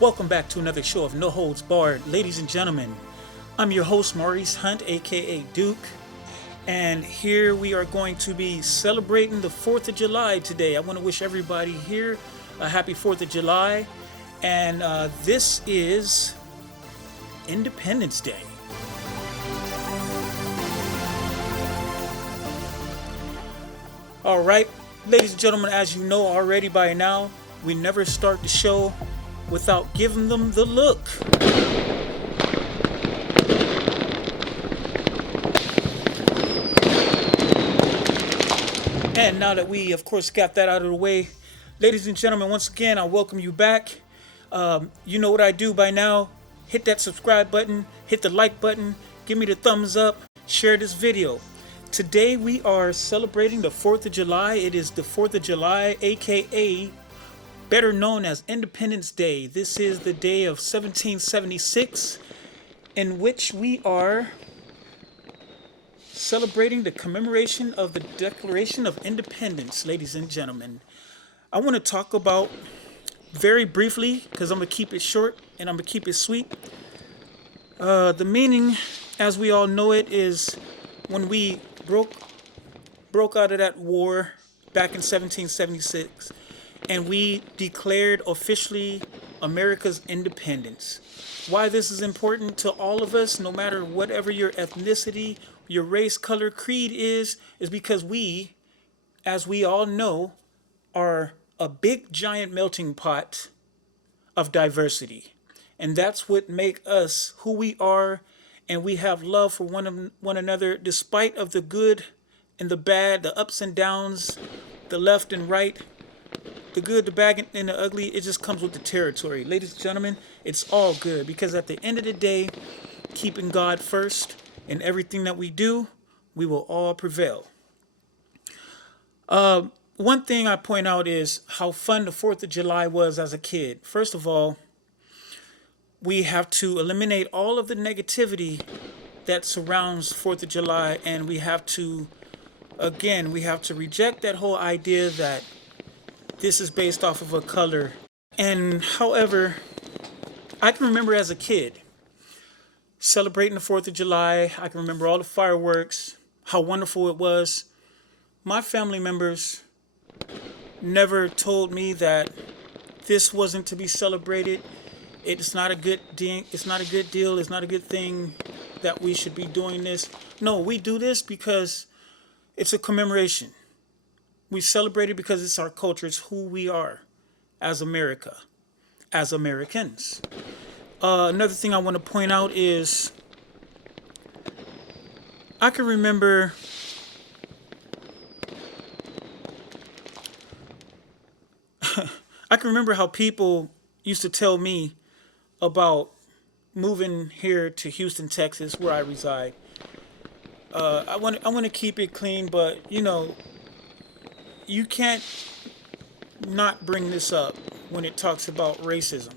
Welcome back to another show of No Holds Barred. Ladies and gentlemen, I'm your host, Maurice Hunt, aka Duke, and here we are going to be celebrating the 4th of July today. I want to wish everybody here a happy 4th of July, and this is Independence Day. All right, ladies and gentlemen, as you know already by now, we never start the show without giving them the look. And now that we, of course, got that out of the way, ladies and gentlemen, once again, I welcome you back. You know what I do by now. Hit that subscribe button, hit the like button, give me the thumbs up, share this video. Today we are celebrating the 4th of July. It is the 4th of July, aka better known as Independence Day. This is the day of 1776 in which we are celebrating the commemoration of the Declaration of Independence, ladies and gentlemen. I want to talk about very briefly, because I'm going to keep it short and I'm going to keep it sweet. The meaning, as we all know it, is when we broke out of that war back in 1776 and we declared officially America's independence. Why this is important to all of us, no matter whatever your ethnicity, your race, color, creed is because we, as we all know, are a big giant melting pot of diversity. And that's what make us who we are, and we have love for one another despite of the good and the bad, the ups and downs, the left and right, the good, the bad, and the ugly. It just comes with the territory. Ladies and gentlemen, it's all good because at the end of the day, keeping God first in everything that we do, we will all prevail. One thing I point out is how fun the 4th of July was as a kid. First of all, we have to eliminate all of the negativity that surrounds 4th of July, and we have to reject that whole idea that this is based off of a color. And however, I can remember as a kid celebrating the 4th of July. I can remember all the fireworks, how wonderful it was. My family members never told me that this wasn't to be celebrated. It's not a good deal. It's not a good deal. It's not a good thing that we should be doing this. No, we do this because it's a commemoration. We celebrate it because it's our culture. It's who we are as America, as Americans. Another thing I want to point out is I can remember how people used to tell me about moving here to Houston, Texas, where I reside. I want to keep it clean, but you can't not bring this up when it talks about racism.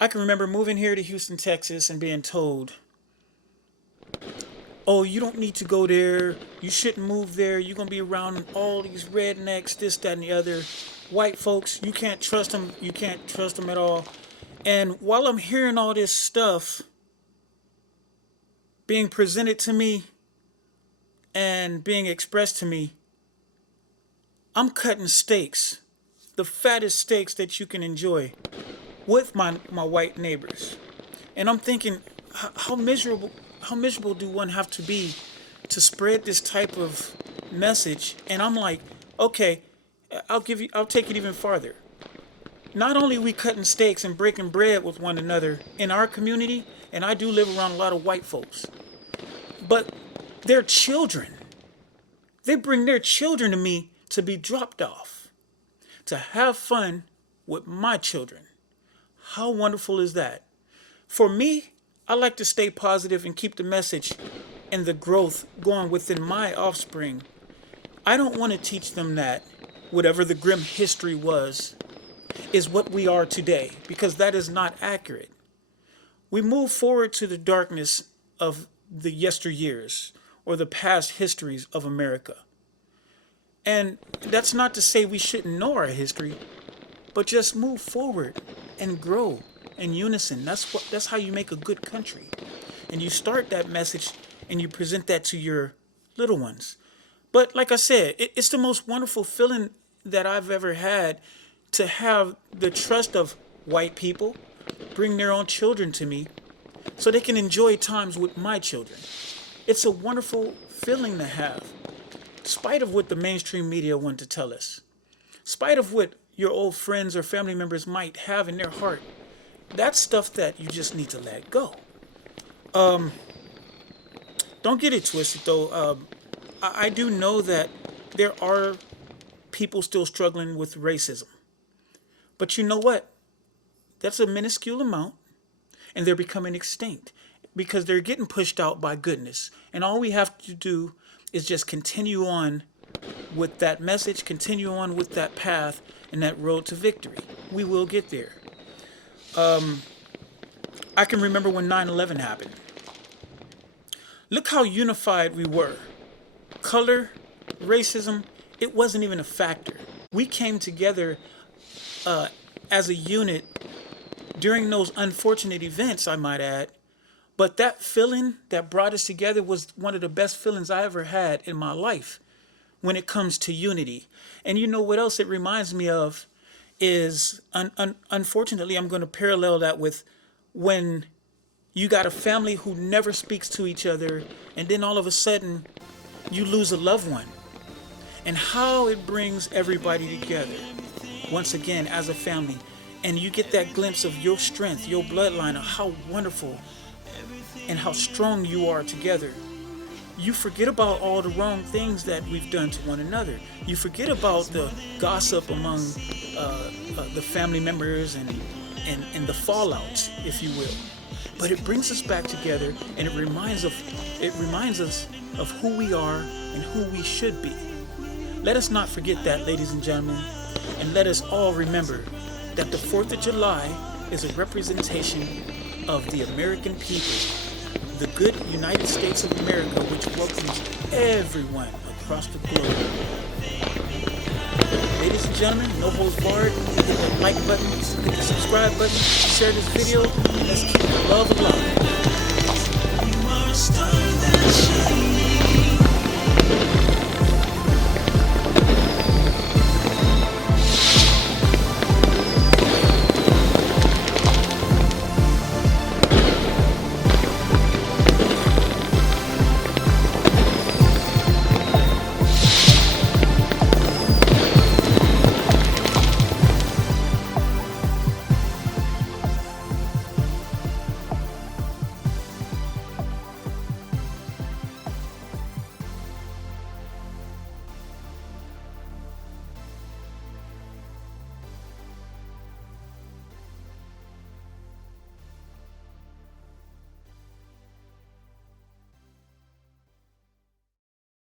I can remember moving here to Houston, Texas, and being told, "Oh, you don't need to go there. You shouldn't move there. You're gonna be around all these rednecks, this, that, and the other. White folks, you can't trust them. You can't trust them at all." And while I'm hearing all this stuff being presented to me and being expressed to me, I'm cutting steaks, the fattest steaks that you can enjoy, with my white neighbors. And I'm thinking, how miserable do one have to be to spread this type of message? And I'm like, okay, I'll take it even farther. Not only are we cutting steaks and breaking bread with one another in our community, and I do live around a lot of white folks, but their children, they bring their children to me to be dropped off, to have fun with my children. How wonderful is that? For me, I like to stay positive and keep the message and the growth going within my offspring. I don't want to teach them that whatever the grim history was is what we are today, because that is not accurate. We move forward to the darkness of the yesteryears or the past histories of America. And that's not to say we shouldn't know our history. but just move forward and grow in unison. That's how you make a good country. And you start that message and you present that to your little ones. But like I said, it's the most wonderful feeling that I've ever had to have the trust of white people bring their own children to me so they can enjoy times with my children. It's a wonderful feeling to have, spite of what the mainstream media want to tell us, spite of what your old friends or family members might have in their heart. That's stuff that you just need to let go. Don't get it twisted though. I do know that there are people still struggling with racism. But you know what? That's a minuscule amount, and they're becoming extinct because they're getting pushed out by goodness. And all we have to do is just continue on with that message, continue on with that path and that road to victory. We will get there. I can remember when 9/11 happened. Look how unified we were. Color, racism, it wasn't even a factor. We came together as a unit during those unfortunate events, I might add. But that feeling that brought us together was one of the best feelings I ever had in my life when it comes to unity. And you know what else it reminds me of is, unfortunately, I'm going to parallel that with when you got a family who never speaks to each other, and then all of a sudden you lose a loved one. And how it brings everybody together, once again, as a family. And you get that glimpse of your strength, your bloodline, of how wonderful and how strong you are together. You forget about all the wrong things that we've done to one another. You forget about the gossip among the family members and the fallouts, if you will. But it brings us back together, and it reminds us of who we are and who we should be. Let us not forget that, ladies and gentlemen, and let us all remember that the 4th of July is a representation of the American people, the good United States of America, which welcomes everyone across the globe. Ladies and gentlemen, no holds barred. Hit the like button, hit the subscribe button, share this video, and let's keep the love alive.